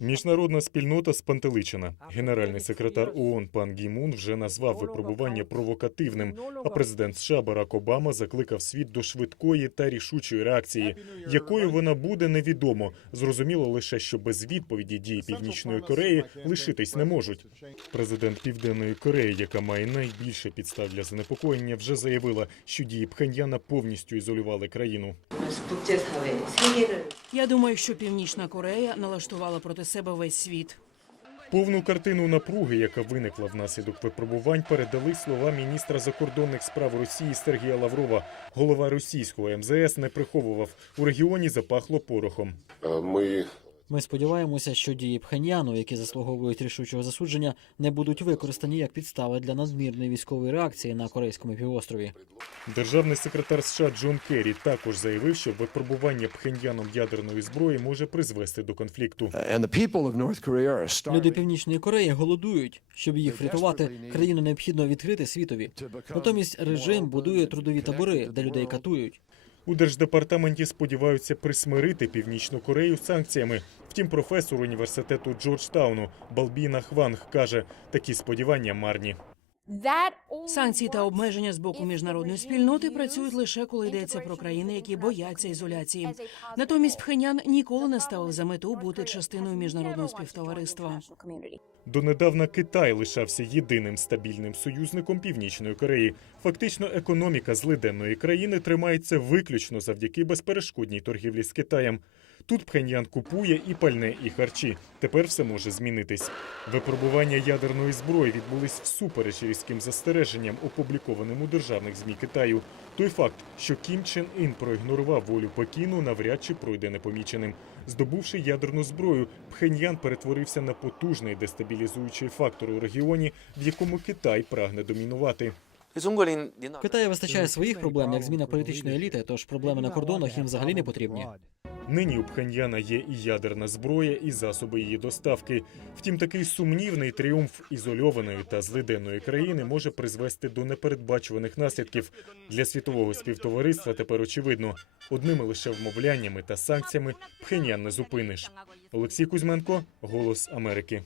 Міжнародна спільнота спантеличена. Генеральний секретар ООН пан Гі Мун вже назвав випробування провокативним. А президент США Барак Обама закликав світ до швидкої та рішучої реакції. Якою вона буде, невідомо. Зрозуміло лише, що без відповіді дії Північної Кореї лишитись не можуть. Президент Південної Кореї, яка має найбільше підстав для занепокоєння, вже заявила, що дії Пхеньяна повністю ізолювали країну. 국제사회, 세계를 Я думаю, що Північна Корея налаштувала проти себе весь світ. Повну картину напруги, яка виникла внаслідок випробувань, передали слова міністра закордонних справ Росії Сергія Лаврова. Голова російського МЗС не приховував. У регіоні запахло порохом. Е, Ми ми сподіваємося, що дії Пхеньяну, які заслуговують рішучого засудження, не будуть використані як підстави для надмірної військової реакції на корейському півострові. Державний секретар США Джон Керрі також заявив, що випробування Пхеньяном ядерної зброї може призвести до конфлікту. Are Люди Північної Кореї голодують. Щоб їх врятувати, країну необхідно відкрити світові. Натомість режим будує трудові табори, де людей катують. У держдепартаменті сподіваються присмирити північну Корею санкціями. Втім, професор університету Джорджтауну Балбіна Хванг каже, такі сподівання марні. Санкції та обмеження з боку міжнародної спільноти працюють лише коли йдеться про країни, які бояться ізоляції. Натомість Пхенян ніколи не ставив за мету бути частиною міжнародного співтовариства. Донедавна Китай лишався єдиним стабільним союзником Північної Кореї. Фактично, економіка злиденної країни тримається виключно завдяки безперешкодній торгівлі з Китаєм. Тут Пхеньян купує і пальне, і харчі. Тепер все може змінитись. Випробування ядерної зброї відбулись всупереч різким застереженням, опублікованим у державних змі Китаю. Той факт, що Кім Чен Ін проігнорував волю Пекіну, навряд чи пройде непоміченим. Здобувши ядерну зброю, Пхеньян перетворився на потужний дестабілізуючий фактор у регіоні, в якому Китай прагне домінувати. В Китаї вистачає своїх проблем, як зміна політичної еліти, тож проблеми на кордонах їм взагалі не потрібні. Нині у Пхеньяна є і ядерна зброя, і засоби її доставки. Втім, такий сумнівний тріумф ізольованої та злиденної країни може призвести до непередбачуваних наслідків. Для світового співтовариства тепер очевидно, одними лише вмовляннями та санкціями Пхеньян не зупиниш. Олексій Кузьменко, Голос Америки.